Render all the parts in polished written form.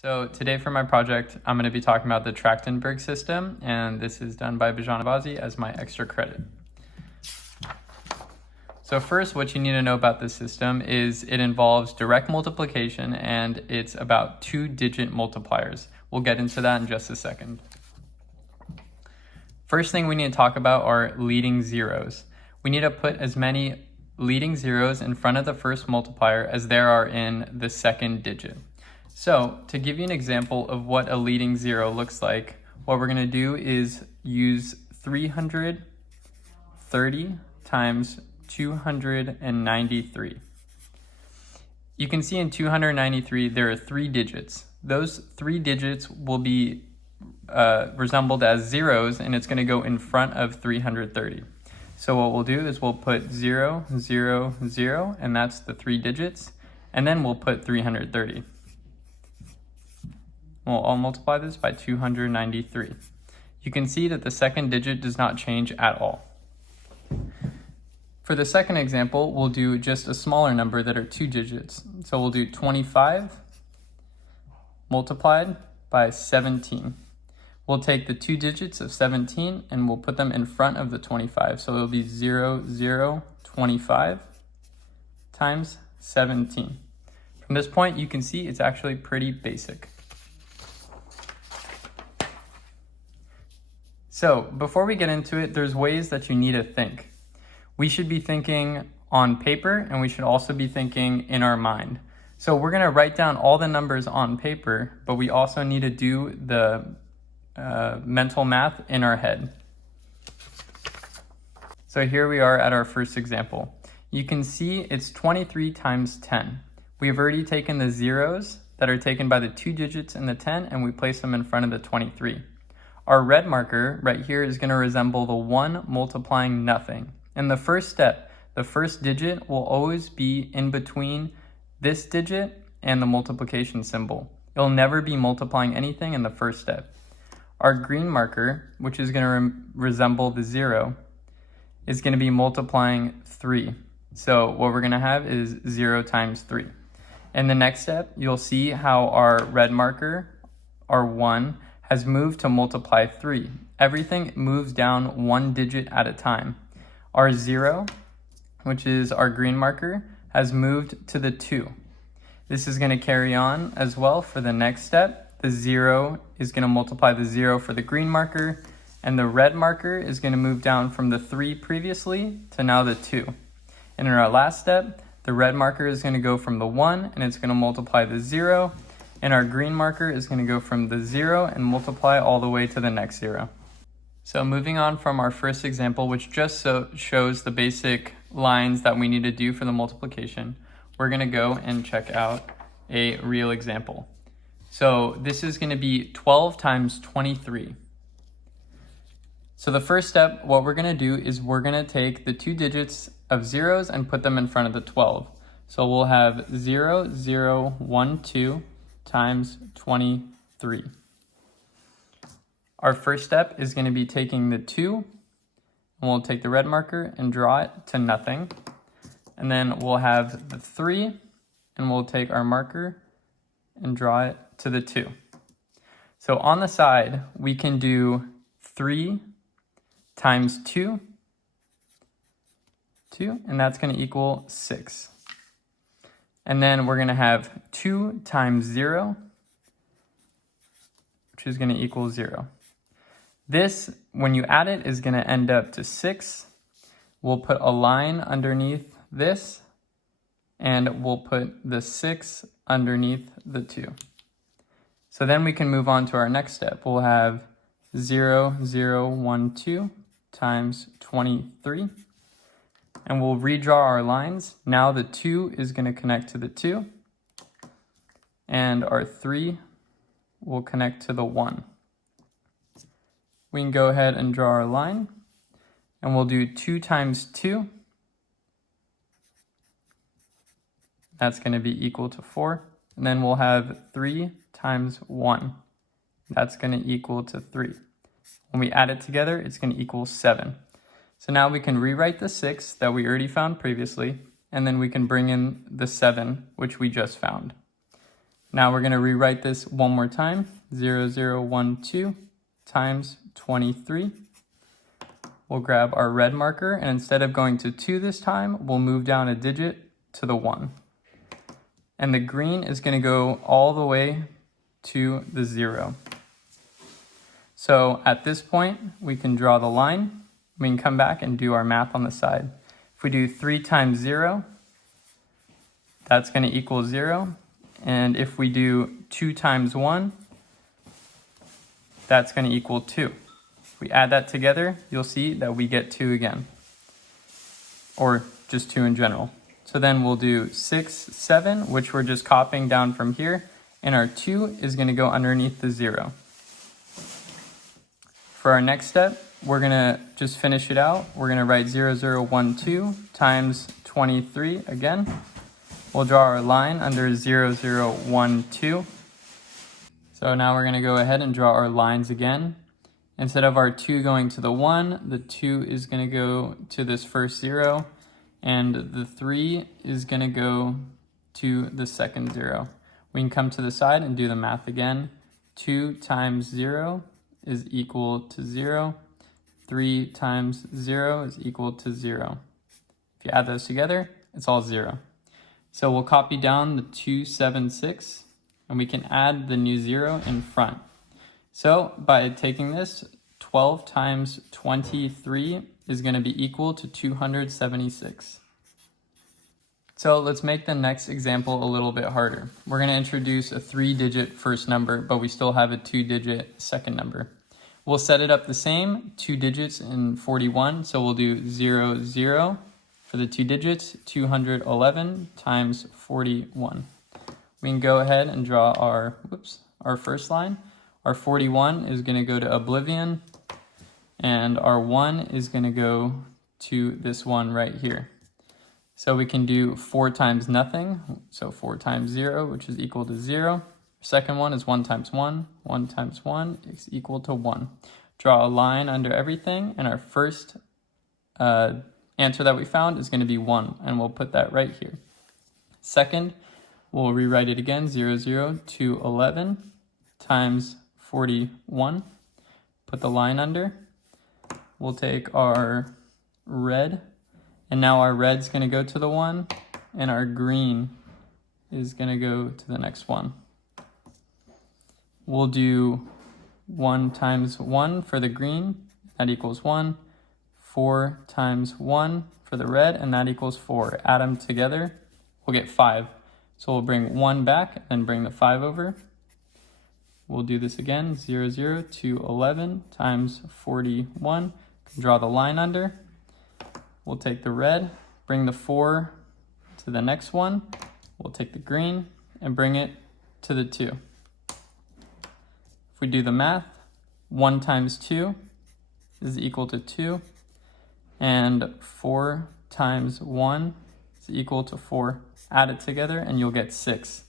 So today for my project, I'm going to be talking about the Trachtenberg system, and this is done by Bajanavazi as my extra credit. So first, what you need to know about this system is it involves direct multiplication, and it's about 2-digit multipliers. We'll get into that in just a second. First thing we need to talk about are leading zeros. We need to put as many leading zeros in front of the first multiplier as there are in the second digit. So to give you an example of what a leading zero looks like, what we're going to do is use 330 times 293. You can see in 293 there are 3 digits. Those 3 digits will be resembled as zeros, and it's going to go in front of 330. So what we'll do is we'll put 0, 0, 0, and that's the 3 digits, and then we'll put 330. We'll multiply this by 293. You can see that the second digit does not change at all. For the second example, we'll do just a smaller number that are 2 digits. So we'll do 25 multiplied by 17. We'll take the 2 digits of 17 and we'll put them in front of the 25. So it'll be 0, 0, 25 times 17. From this point, you can see it's actually pretty basic. So before we get into it, there's ways that you need to think. We should be thinking on paper, and we should also be thinking in our mind. So we're going to write down all the numbers on paper, but we also need to do the mental math in our head. So here we are at our first example. You can see it's 23 times 10. We've already taken the zeros that are taken by the 2 digits in the 10, and we place them in front of the 23. Our red marker right here is going to resemble the 1 multiplying nothing. In the first step, the first digit will always be in between this digit and the multiplication symbol. It'll never be multiplying anything in the first step. Our green marker, which is going to resemble the 0, is going to be multiplying 3. So what we're going to have is 0 times 3. In the next step, you'll see how our red marker, our 1, has moved to multiply 3. Everything moves down 1 digit at a time. Our 0, which is our green marker, has moved to the 2. This is going to carry on as well for the next step. The 0 is going to multiply the 0 for the green marker, and the red marker is going to move down from the 3 previously to now the 2. And in our last step, the red marker is going to go from the 1 and it's going to multiply the 0, and our green marker is going to go from the 0 and multiply all the way to the next 0. So moving on from our first example, which just shows the basic lines that we need to do for the multiplication, we're going to go and check out a real example. So this is going to be 12 times 23. So the first step, what we're going to do is we're going to take the 2 digits of zeros and put them in front of the 12. So we'll have 0, 0, 1, 2 times 23. Our first step is going to be taking the 2, and we'll take the red marker and draw it to nothing. And then we'll have the 3, and we'll take our marker and draw it to the 2. So on the side, we can do 3 times 2, and that's going to equal 6. And then we're going to have 2 times 0, which is going to equal 0. This, when you add it, is going to end up to 6. We'll put a line underneath this, and we'll put the 6 underneath the 2. So then we can move on to our next step. We'll have 0, 0, 1, 2 times 23. And we'll redraw our lines. Now the 2 is going to connect to the 2. And our 3 will connect to the 1. We can go ahead and draw our line. And we'll do 2 times 2. That's going to be equal to 4. And then we'll have 3 times 1. That's going to equal to 3. When we add it together, it's going to equal 7. So now we can rewrite the 6 that we already found previously, and then we can bring in the 7, which we just found. Now we're going to rewrite this one more time. 0012 times 23. We'll grab our red marker, and instead of going to 2 this time, we'll move down a digit to the 1. And the green is going to go all the way to the 0. So at this point, we can draw the line. We can come back and do our math on the side. If we do 3 times 0, that's going to equal 0. And if we do 2 times 1, that's going to equal 2. If we add that together, you'll see that we get 2 again, or just 2 in general. So then we'll do 6, 7, which we're just copying down from here, and our 2 is going to go underneath the 0. For our next step, we're going to just finish it out. We're going to write 0012 times 23 again. We'll draw our line under 0012. So now we're going to go ahead and draw our lines again. Instead of our 2 going to the 1, the 2 is going to go to this first 0, and the 3 is going to go to the second 0. We can come to the side and do the math again. 2 times 0 is equal to 0. 3 times 0 is equal to 0. If you add those together, it's all 0. So we'll copy down the 276, and we can add the new 0 in front. So by taking this, 12 times 23 is going to be equal to 276. So let's make the next example a little bit harder. We're going to introduce a 3-digit first number, but we still have a 2-digit second number. We'll set it up the same, 2 digits in 41, so we'll do 0, 0 for the 2 digits, 211 times 41. We can go ahead and draw our first line. Our 41 is going to go to oblivion, and our 1 is going to go to this one right here. So we can do 4 times nothing, so 4 times 0, which is equal to 0. Second one is 1 times 1. 1 times 1 is equal to 1. Draw a line under everything, and our first answer that we found is going to be 1, and we'll put that right here. Second, we'll rewrite it again, 00211 times 41. Put the line under. We'll take our red, and now our red's going to go to the 1, and our green is going to go to the next one. We'll do 1 times 1 for the green, that equals 1. 4 times 1 for the red, and that equals 4. Add them together, we'll get 5. So we'll bring 1 back and bring the 5 over. We'll do this again, 00211 times 41. Draw the line under. We'll take the red, bring the 4 to the next one. We'll take the green and bring it to the 2. If we do the math, 1 times 2 is equal to 2, and 4 times 1 is equal to 4. Add it together and you'll get 6.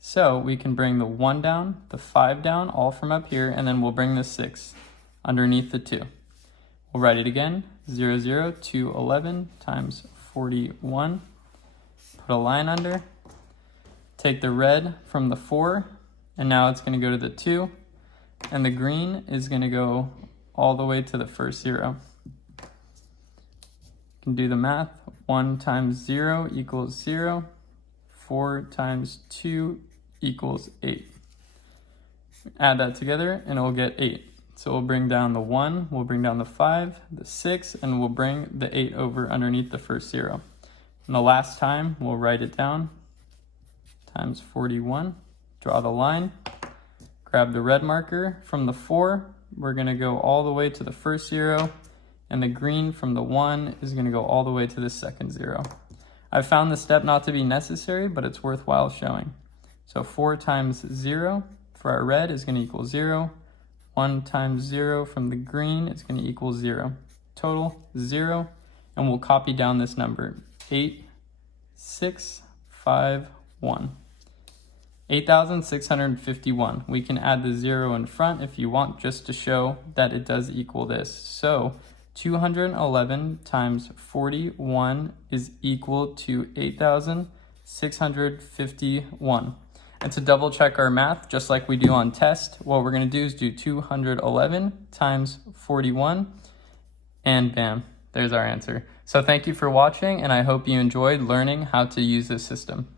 So we can bring the 1 down, the 5 down, all from up here, and then we'll bring the 6 underneath the 2. We'll write it again, 00211 times 41. Put a line under. Take the red from the 4, and now it's going to go to the 2, and the green is going to go all the way to the first 0. You can do the math. 1 times 0 equals 0. 4 times 2 equals 8. Add that together and it will get 8. So we'll bring down the 1, we'll bring down the 5, the 6, and we'll bring the 8 over underneath the first 0. And the last time, we'll write it down, times 41. Draw the line, grab the red marker from the 4. We're going to go all the way to the first 0, and the green from the 1 is going to go all the way to the second 0. I've found this step not to be necessary, but it's worthwhile showing. So 4 times 0 for our red is going to equal 0. 1 times 0 from the green is going to equal 0. Total 0, and we'll copy down this number, 8651. 8,651. We can add the 0 in front if you want, just to show that it does equal this. So 211 times 41 is equal to 8,651. And to double check our math, just like we do on test, what we're going to do is do 211 times 41, and bam, there's our answer. So thank you for watching, and I hope you enjoyed learning how to use this system.